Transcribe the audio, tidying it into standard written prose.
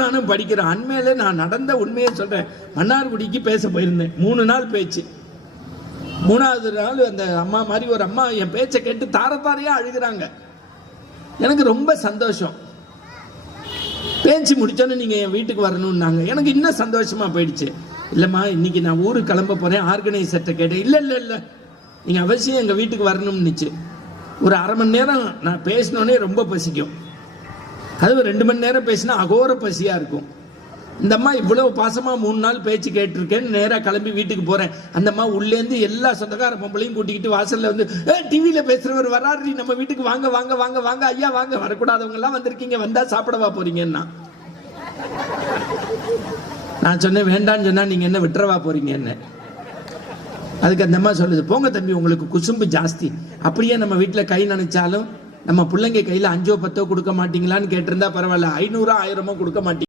நானும் படிக்கிறேன். அண்மையில நான் நடந்த உண்மையை சொல்றேன். மன்னார்குடிக்கு பேச போயிருந்தேன். 3 நாள் பேச்சு. 3வது நாள் அந்த அம்மா மாதிரி ஒரு அம்மா என் பேச்சை கேட்டு தாரத்தாரையா அழுகிறாங்க. எனக்கு ரொம்ப சந்தோஷம். பேச்சு முடிச்சோன்னு நீங்க என் வீட்டுக்கு வரணும்னாங்க. எனக்கு இன்னும் சந்தோஷமா போயிடுச்சு. இல்லம்மா, இன்னைக்கு நான் ஊருக்கு கிளம்ப போறேன், ஆர்கனைசர்கிட்ட கேட்டேன். இல்ல இல்ல இல்ல, நீங்க அவசியம் எங்க வீட்டுக்கு வரணும்னுச்சு. ஒரு 1/2 மணி நேரம் நான் பேசினோடனே ரொம்ப பசிக்கும். அது 2 மணி நேரம் பேசினா அகோர பசியா இருக்கும். இந்த அம்மா இவ்வளவு பாசமா 3 நாள் பேச்சு கேட்டிருக்கேன்னு நேரா கிளம்பி வீட்டுக்கு போறேன். அந்த அம்மா உள்ளேந்து எல்லா சொந்தக்கார பொம்பளையும் கூட்டிக்கிட்டு வாசல்ல வந்து, டிவியில பேசுறவர் வராரு, நம்ம வீட்டுக்கு வாங்க வாங்க வாங்க வாங்க ஐயா வாங்க, வரக்கூடாதவங்க எல்லாம் வந்திருக்கீங்க, வந்தா சாப்பிடவா போறீங்கன்னா. நான் சொன்னேன் வேண்டான்னு சொன்னா நீங்க என்ன விட்டுறவா போறீங்க என்ன. அதுக்கு அந்த அம்மா சொல்லுது, போங்க தம்பி, உங்களுக்கு குசும்பு ஜாஸ்தி. அப்படியே நம்ம வீட்டுல கை நினைச்சாலும் நம்ம பிள்ளைங்க கையில 5 10 கொடுக்க மாட்டீங்களான்னு கேட்டிருந்தா பரவாயில்ல, 500 1000 கொடுக்க மாட்டீங்க.